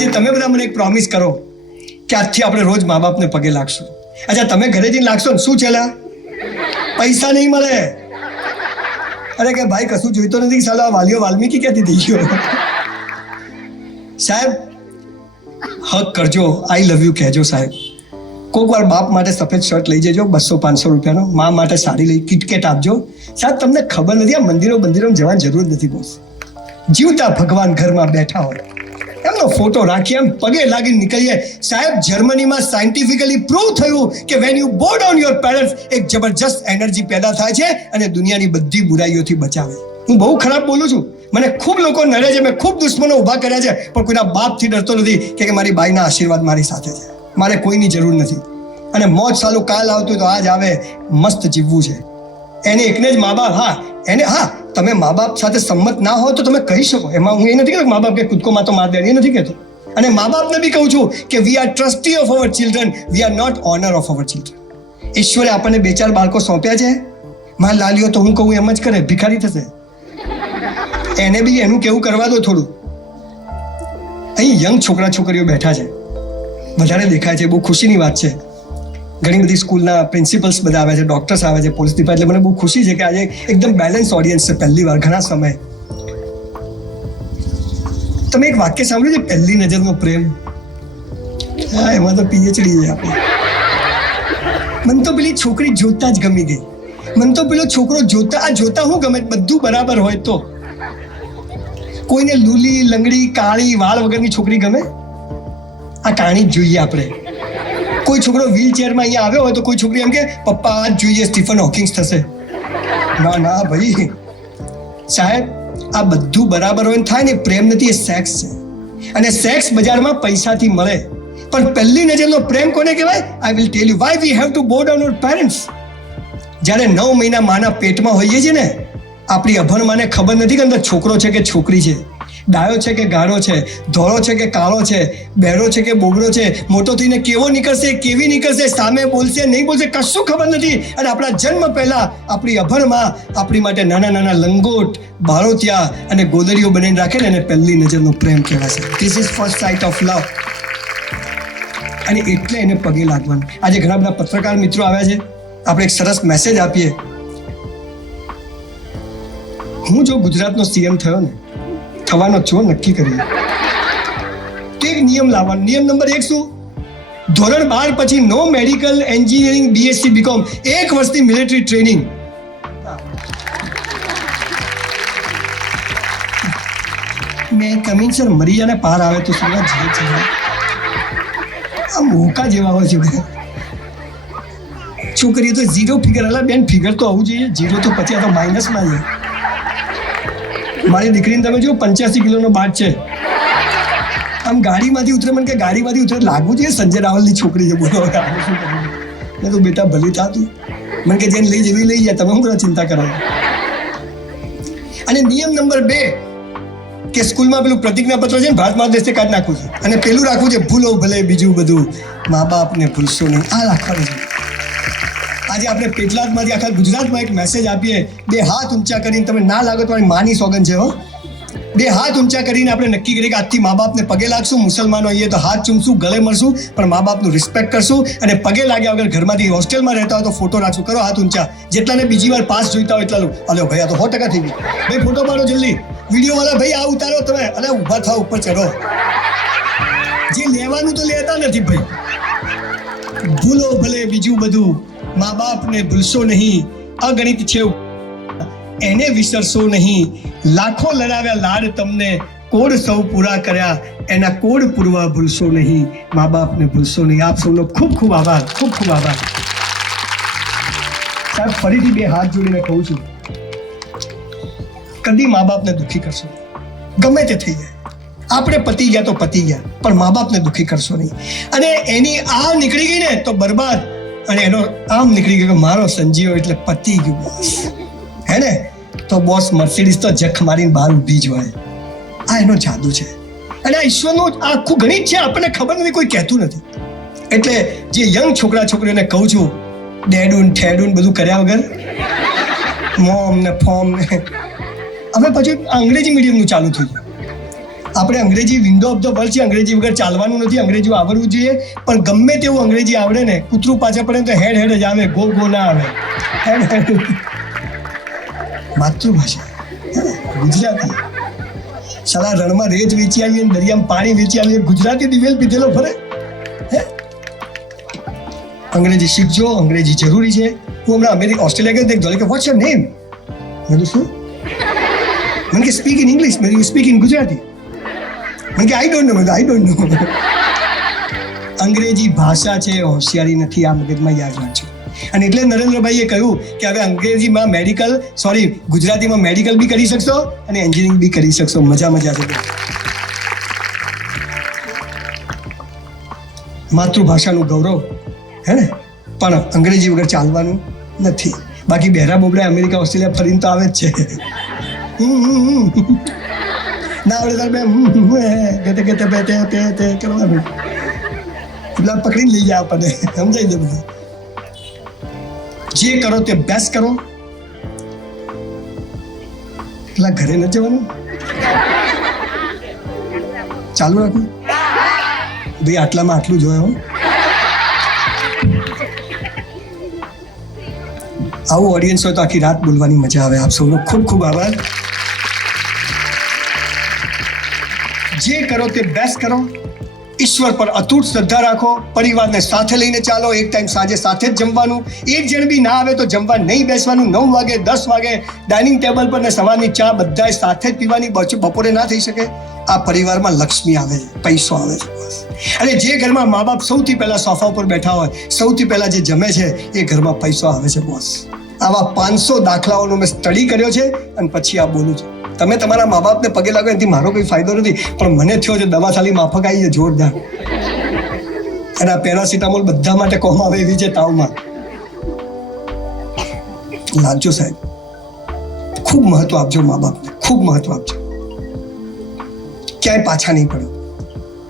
આજે તમે બધા મને એક પ્રોમિસ કરો કે આજથી આપણે રોજ મા બાપને પગે લાગશું. અચ્છા, તમે ઘરે જઈને લાગશો ને શું છેલ્લા? પૈસા નહીં મળે. અરે કે ભાઈ, કશું જોઈતો નથી. સાલો, આ વાલીઓ વાલ્મીકી ક્યાંથી થઈ ગયો સાહેબ, હક કરજો. આઈ લવ યુ કહેજો, સાહેબ. કોઈક વાર બાપ માટે સફેદ શર્ટ લઈ જજો, બસો પાંચસો રૂપિયાનો. મા માટે સાડી લઈ કિટકેટ આપજો. સાહેબ, તમને ખબર નથી, આ મંદિરો મંદિરોમાં જવાની જરૂર નથી બોસ. જીવતા ભગવાન ઘરમાં બેઠા હોય. એમનો ફોટો રાખી એમ પગે લાગીને નીકળીએ? સાહેબ, જર્મનીમાં સાયન્ટિફિકલી પ્રૂવ થયું કે when you board on your parents એક જબરજસ્ત એનર્જી પેદા થાય છે અને દુનિયાની બધી બુરાઈઓથી બચાવે. હું બહુ ખરાબ બોલું છું. મને ખૂબ લોકો નડે છે, મેં ખૂબ દુશ્મનો ઊભા કર્યા છે, પણ કોઈના બાપથી ડરતો નથી કે મારી બાઈના આશીર્વાદ મારી સાથે છે. મારે કોઈની જરૂર નથી. અને મોજ સાલું કાલ આવતું તો આજ આવે, મસ્ત જીવવું છે. એને એકને જ મા બાપ, હા, એને, હા તમે મા બાપ સાથે સંમત ના હો તો તમે કહી શકો. એમાં હું એ નથી કહેતો મા બાપ કે કૂદકો માં તો માર દે. એ નથી કહેતો. અને મા બાપને બી કહું છું કે we are trustee of our children we are not owner of our children ઈશ્વરે આપણને બે ચાર બાળકો સોંપ્યા છે. માં લાલીઓ, તો હું કહું એમ જ કરે. ભિખારી થશે. એને બી એનું કેવું કરવા દો થોડું. અહીં યંગ છોકરા છોકરીઓ બેઠા છે. વધારે દેખાય છે. બહુ ખુશીની વાત છે. ઘણી બધી સ્કૂલના પ્રિન્સિપલ્સ બધા આવે છે, ડોક્ટર્સ આવે છે, પોલીસ ડિપાર્ટમેન્ટ. એટલે મને બહુ ખુશી છે કે આજે એકદમ બેલેન્સ ઓડિયન્સ છે પહેલી વાર, ઘણા સમય. તમે એક વાક્ય સાંભળ્યું છે, પહેલી નજરનો પ્રેમ? હા, એમાં તો પીએચડી છે આપણે. મને તો પેલી છોકરી જોતા જ ગમી ગઈ. મને તો પેલો છોકરો જોતા, આ જોતા હું ગમે? બધું બરાબર હોય તો. કોઈને લૂલી, લંગડી, કાળી, વાળ વગરની છોકરી ગમે? આ કાણી જોઈએ આપણે. કોઈ છોકરો વ્હીલ ચેરમાં અહીંયા આવ્યો હોય તો કોઈ છોકરી એમ કે, પપ્પા, આજ જોઈએ સ્ટીફન હોકિંગ્સ થશે. ના ના, ભાઈ. સાહેબ, આ બધું બરાબર હોય થાય ને, પ્રેમ નથી, એ સેક્સ છે. અને સેક્સ બજારમાં પૈસાથી મળે. પણ પહેલી નજરનો પ્રેમ કોને કહેવાય? I will tell you why we have to bow down our parents જ્યારે નવ મહિના માના પેટમાં હોઈએ છીએ ને, આપણી અભણ માને ખબર નથી કે અંદર છોકરો છે કે છોકરી છે. ડાયો છે કે ગાળો છે, ધોળો છે કે કાળો છે બેરો છે કે બોગડો છે, મોટો થઈને કેવો નીકળશે, કેવી નીકળશે, સામે બોલશે, નહીં બોલશે, કશું ખબર નથી. અને આપણા જન્મ પહેલા આપણી અભણમાં આપણી માટે નાના નાના લંગોટ બારોતિયા અને ગોદરીઓ બનાવીને રાખે ને એને પહેલી નજરનો પ્રેમ કહેવાય છે. This is first sight of love અને એટલે એને પગે લાગવાનું. આજે ઘણા બધા પત્રકાર મિત્રો આવ્યા છે. આપણે એક સરસ મેસેજ આપીએ. હું જો ગુજરાતનો સીએમ થયો ને થવાનો છો, નક્કી કરીએ. એક નિયમ લાવવાનો. નિયમ નંબર એક શું? ધોરણ બાર પછી નો મેડિકલ એન્જિનિયરિંગ બીએસસી બીકોમ એક વર્ષની મિલિટરી ટ્રેનિંગ મેં કમિંગ સર મરીજાને પાર આવે તો સુરત જાય છે? આ મોકા જેવા હોય છે છોકરીઓ તો ઝીરો ફિગર અલા બેન ફિગર તો આવવું જોઈએ. ઝીરો તો પછી આ તો માઇનસમાં છે. મારી દીકરીને તમે જો પંચ્યાસી કિલોનો બાટ છે. આમ ગાડીમાંથી ઉતરે, મને કે ગાડીમાંથી ઉતરે, લાગવું જોઈએ સંજય રાવલની છોકરી છે, બોલો. મેં તો બેટા, ભલી થાતું મને કે જેને લઈ જવી, લઈ જાય તમે હું બધા ચિંતા કરો અને નિયમ નંબર બે, કે સ્કૂલમાં પેલું પ્રતિજ્ઞાપત્ર છે ને, ભારત માતા દેશે કાઢી નાખવું છે. અને પેલું રાખવું છે, ભૂલો ભલે બીજું બધું, મા બાપને ભૂલશો નહીં. આ રાખવાનું છે. આજે આપણે પેટલાદમાંથી આખા ગુજરાતમાં એક મેસેજ આપીએ. બે હાથ ઊંચા કરીને તમે ના લાગો તો માની સોગન છે હો. બે હાથ ઊંચા કરીને આપણે નક્કી કરીએ કે આજથી મા બાપને પગે લાગશું, મુસલમાનો આવીએ તો હાથ ચૂમશું, ગળે મળશું પણ મા બાપનું રિસ્પેક્ટ કરશું અને પગે લાગ્યા વગર ઘરમાંથી હોસ્ટેલમાં રહેતા હોય તો ફોટો રાખશું. કરો હાથ ઊંચા. જેટલાને બીજી વાર પાસ જોઈતા હોય એટલા અલે ભાઈ, આ તો સો ટકા થઈ ગયું. ભાઈ ફોટો પાડો જલ્દી. વીડિયો વાળા ભાઈ, આ ઉતારો તમે અરે ઊભા થાવ ઉપર ચડો જે લેવાનું તો લેતા નથી ભાઈ. ભૂલો ભલે બીજું બધું. મા બાપને ભૂલશો નહીં અગણિત છે એને વિસરશો નહીં લાખો લડાવ્યા લાડ તમને કોડ સૌ પૂરા કર્યા એના કોડ પૂરવા ભૂલશો નહીં મા બાપને ભૂલશો નહીં આપ સૌનો ખૂબ ખૂબ આભાર ખૂબ ખૂબ આભાર સાહેબ ફરીથી બે હાથ જોડીને કહું છું. કદી મા બાપને દુઃખી કરશો ગમે તે થઈ જાય. આપણે પતી ગયા તો પતી ગયા, પણ મા બાપને દુઃખી કરશો નહીં. અને એની આ નીકળી ગઈ ને તો બરબાદ. અને એનો આમ નીકળી ગયો કે મારો સંજીવ એટલે પતી ગયું. બોસ હે ને? તો બોસ મર્સિડીઝ તો જખ મારીને બહાર ઊભી જ હોય. આ એનો જાદુ છે. અને આ ઈશ્વરનું આખું ગણિત છે, આપણને ખબર નથી, કોઈ કહેતું નથી. એટલે જે યંગ છોકરા છોકરીઓને કહું છું, ડેડુન, ઠેડુન બધું કર્યા વગર મોમ ને ફોમ ને હવે પછી અંગ્રેજી મીડિયમનું ચાલુ થયું. આપણે અંગ્રેજી વિન્ડો ઓફ ધ વર્લ્ડ છે, અંગ્રેજી વગર ચાલવાનું નથી અંગ્રેજી આવડવું જોઈએ. પણ ગમે તેવું અંગ્રેજી આવડે ને, કૂતરું પાછળ પડે તો હેડ હેડ જ આવે, ગો ગો ના આવે. હેડ હેડ. માતૃભાષા? ગુજરાતી. સાલા રણમાં રેત વેચી આવીએ ને દરિયામાં પાણી વેચી આવીએ, ગુજરાતી દિવેલ પીધેલો ફરે. હે? અંગ્રેજી શીખજો, અંગ્રેજી જરૂરી છે. હું હમણાં અમેરિકા ઓસ્ટ્રેલિયા ગયો તો એક કે વોટ્સ યોર નેમ મેં શું? મને કે સ્પીક ઇન ઇંગ્લિશ મેં સ્પીક ઇન ગુજરાતી. મને કે આઈ ડોન્ટ નો મેં આઈ ડોન્ટ નો અંગ્રેજી ભાષા છે હોશિયારી નથી આ મગજમાં યાદ રાખજો. અને એટલે નરેન્દ્રભાઈએ કહ્યું કે હવે અંગ્રેજીમાં મેડિકલ સોરી ગુજરાતીમાં મેડિકલ બી કરી શકશો અને એન્જિનિયરિંગ બી કરી શકશો. મજા મજા છે. માતૃભાષાનું ગૌરવ હે ને? પણ અંગ્રેજી વગર ચાલવાનું નથી. બાકી બહેરા બોબડા અમેરિકા ઓસ્ટ્રેલિયા ફરીને તો આવે જ છે. હમ, હમ, હમ. ના આવડે તાર બે ગતે ગતે, બે, તે તે તે, કરવાનું. એટલે પકડીને લઈ જાય આપણને, સમજાઈ દે બધું? જે કરો તે બેસ્ટ કરો. એટલા ઘરે ન જવાનું. ચાલુ રાખું. ભાઈ, આટલામાં આટલું જોયો આવું ઓડિયન્સ હોય તો આખી રાત બોલવાની મજા આવે. આપ સૌનો ખૂબ ખૂબ આભાર. જે કરો તે બેસ્ટ કરો. ઈશ્વર પર અતૂટ શ્રદ્ધા રાખો, પરિવારને સાથે લઈને ચાલો, એક ટાઈમ સાંજે સાથે જ જમવાનું. એક જણ બી ના આવે તો જમવા નહીં બેસવાનું. નવ વાગે, દસ વાગે ડાઇનિંગ ટેબલ પર ને સવારની ચા બધાએ સાથે જ પીવાની. બપોરે ના થઈ શકે. આ પરિવારમાં લક્ષ્મી આવે છે પૈસો આવે. છે અને જે ઘરમાં મા બાપ સૌથી પહેલા સોફા ઉપર બેઠા હોય, સૌથી પહેલા જે જમે છે, એ ઘરમાં પૈસો આવે છે બોસ આવા પાંચસો દાખલાઓનો મેં સ્ટડી કર્યો છે અને પછી આ બોલું છું. તમે તમારા મા બાપને પગે લાગો એનાથી મારો કોઈ ફાયદો નથી. પણ મને થયો છે દવા ચાલી માફક આવી છે, જોરદાર. અને આ પેરાસિટામોલ બધા માટે કોમ આવે એવી છે તાવમાં. લાગજો સાહેબ, ખૂબ મહત્વ આપજો મા બાપને ખૂબ મહત્વ આપજો. ક્યાંય પાછા નહીં પડો.